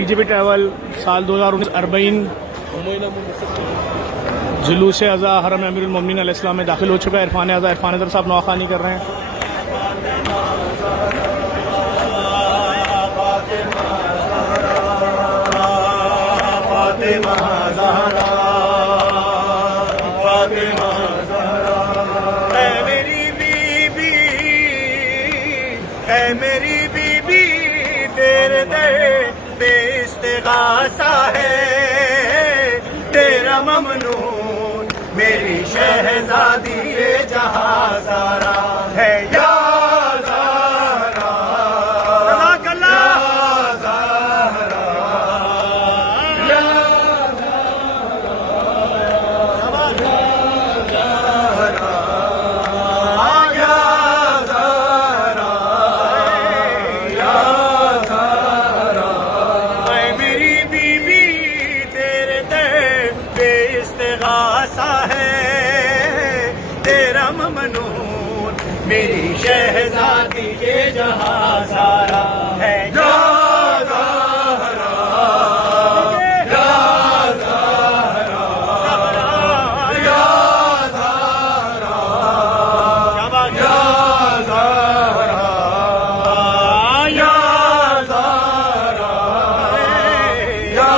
پی جے P travel سال 2019 40 جلوس اعضاء حرم امیر المومنین علیہ السلام میں داخل ہو چکا ہے. عرفان اعضاء عرفان اظہر صاحب نواخوانی کر رہے ہیں. اے میری بی بی تیرے در بے استغاثہ ہے تیرا ممنون میری شہزادی جہاں سارا ہے یا زہرا جزاک اللہ زہرا یا میری شہزادی یہ جہاں سارا ہے یا زہرا یا زہرا یا زہرا یا زہرا یا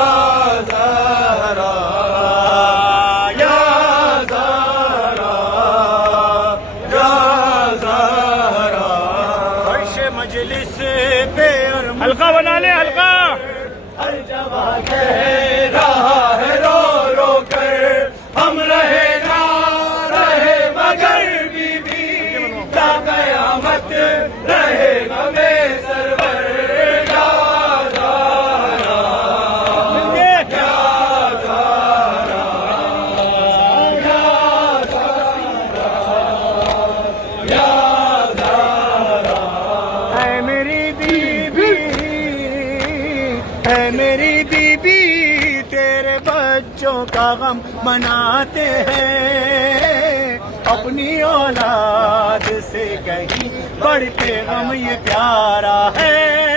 زہرا یا زہرا مجلس پہ حلقہ بنا لے حلقہ. ہر جگہ کہہ رہا ہے رو رو کر ہم رہے نہ رہے مگر بی بی کیا قیامت رہے گا میں سرور یا زہرا یا زہرا یا زہرا یا اے میری بی بی تیرے بچوں کا غم مناتے ہیں اپنی اولاد سے کہیں بڑھ کے غم یہ پیارا ہے.